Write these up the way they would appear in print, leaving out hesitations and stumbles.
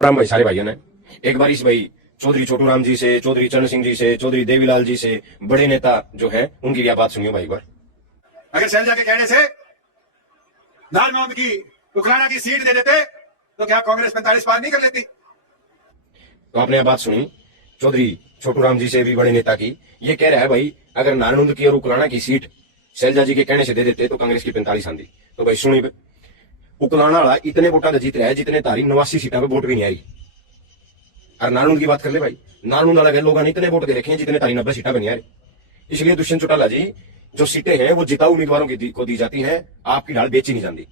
राम भाई, सारे भाइयों ने एक बार इस भाई चौधरी छोटू राम जी से, चौधरी चरण सिंह जी से, चौधरी देवीलाल जी से, बड़े नेता जो है उनकी क्या बात सुनियो भाई। एक बार अगर शैलजा के कहने से नारनौंद की उकराना की सीट दे देते तो क्या कांग्रेस 45 पार नहीं कर लेती? तो आपने यह बात सुनी चौधरी छोटू राम जी से भी बड़े नेता की। ये कह रहा है भाई अगर नारनौंद की और उकलाना की सीट शैलजा जी के कहने से दे देते तो कांग्रेस की 45 आंदी। तो भाई सुनी, उकलाना वाला इतने वोटा जीत रहा है जितने तारी 89 सीटा पे वोट भी नहीं आई। और नारनौंद की बात कर ले भाई, नारनौंद वाला के लोगों ने इतने वोट दे रखे हैं जितने तारी 90 सीटा पे नहीं आ रही। इसलिए दुष्यंत चौटाला जी जो सीटें हैं वो जिताऊ उम्मीदवारों को दी जाती हैं, आपकी ढाल बेची नहीं जाती।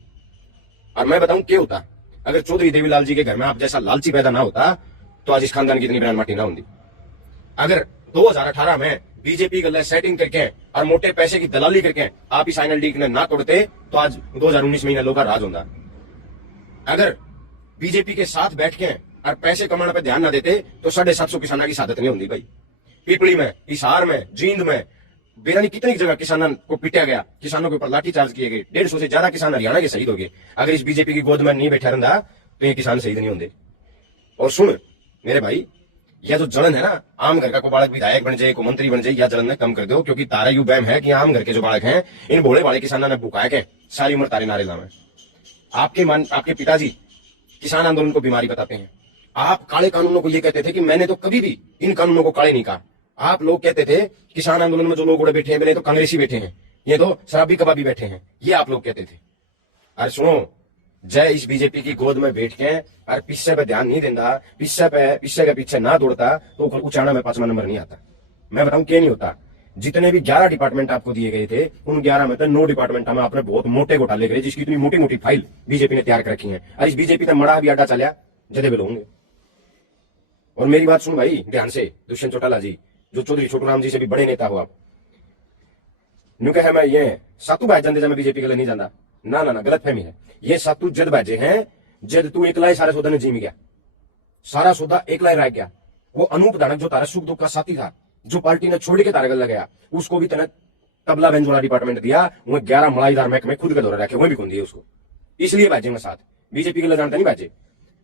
और मैं बताऊं क्या होता अगर चौधरी देवीलाल जी के घर में आप जैसा लालची पैदा ना होता तो आज इस खानदान की इतनी बयान माटी ना होती। अगर 2018 में बीजेपी गलत सेटिंग करके और मोटे पैसे की दलाली करके आप इस आइनल लीग ने ना तोड़ते तो आज 2019 में इन लोगों का राज होता। अगर बीजेपी के साथ बैठ के और पैसे कमाने पर ध्यान ना देते तो 750 किसानों की सादत नहीं होती भाई। पिपली में, हिसार में, जींद में, बेरानी कितनी जगह किसानों को पीटा गया, किसानों के ऊपर लाठीचार्ज किए गए, 150 से ज्यादा किसान हरियाणा के शहीद हो गए। अगर इस बीजेपी की गोद में नहीं बैठा रहा तो ये किसान शहीद नहीं होंगे। और सुन मेरे भाई, यह जो जलन है ना, आम घर का को बालक विधायक बन जाए, को मंत्री बन जाए, यह जलन ने कम कर दो। क्योंकि तारा यू बैम है कि आम घर के जो बालक हैं इन भोले भाले किसानों ने बुकाया के सारी उम्र तारे नारे लावे। आपके पिताजी किसान आंदोलन को बीमारी बताते हैं। आप काले कानूनों को ये कहते थे कि मैंने तो कभी भी इन कानूनों को काले नहीं कहा। आप लोग कहते थे किसान आंदोलन में जो लोग उड़े बैठे हैं मैंने तो कांग्रेसी बैठे हैं, ये तो शराबी कबाबी बैठे हैं, ये आप लोग कहते थे। अरे सुनो, जय इस बीजेपी की गोद में बैठ के और पिस्से पे ध्यान नहीं देता, पिस्से के पीछे ना दौड़ता तो उचाना में 5वां नंबर नहीं आता। मैं बताऊं क्या नहीं होता। जितने भी 11 डिपार्टमेंट आपको दिए गए थे उन 11 में तो 9 डिपार्टमेंट में आपने बहुत मोटे घोटाले करे, जिसकी इतनी मोटी मोटी फाइल बीजेपी ने तैयार कर रखी है। और इस बीजेपी ने मड़ा भी अड्डा चलिया जदे बेल होंगे। और मेरी बात सुन भाई ध्यान से, दुष्यंत चौटाला जी जो चौधरी छोटू राम जी से भी बड़े नेता हो आप, न्यू कहे मैं ये सातू भाई जंदे मैं बीजेपी के लिए नहीं जाना, ना ना ना, गलत फहमी है। ये सातू जद बाजे हैं जद तू एकला सारे सौदा ने जीम गया, सारा सौदा एकला रह गया। वो अनूप दानक जो तारा सुख दुख का साथी था, जो पार्टी ने छोड़ के तारा गल गया, उसको भी तने तबला बेंच वाला डिपार्टमेंट दिया, वह 11 मलाईदार महकमे खुद के दौरा रखे, वह भी कौन दिए उसको। इसलिए बाजे में साथ बीजेपी के लिए जानता नहीं बाजे।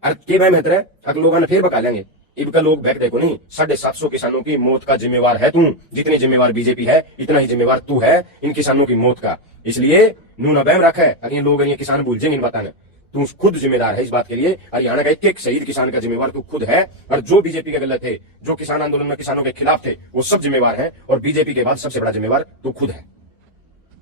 अरे के भाई मेहतर है अगर लोगों ने फिर बका लेंगे इनका लोग बैठ देखो नहीं, 750 किसानों की मौत का जिम्मेवार है तू। जितनी जिम्मेवार बीजेपी है इतना ही जिम्मेवार तू है इन किसानों की मौत का। इसलिए नू न बैम रखा है, अगर ये लोग ये किसान भूल जाएंगे इन बताने, तू खुद जिम्मेदार है इस बात के लिए। हरियाणा का एक शहीद किसान का जिम्मेवार तू खुद है। और जो बीजेपी के गलत थे, जो किसान आंदोलन में किसानों के खिलाफ थे, वो सब जिम्मेवार है। और बीजेपी के बाद सबसे बड़ा जिम्मेवार तू खुद है।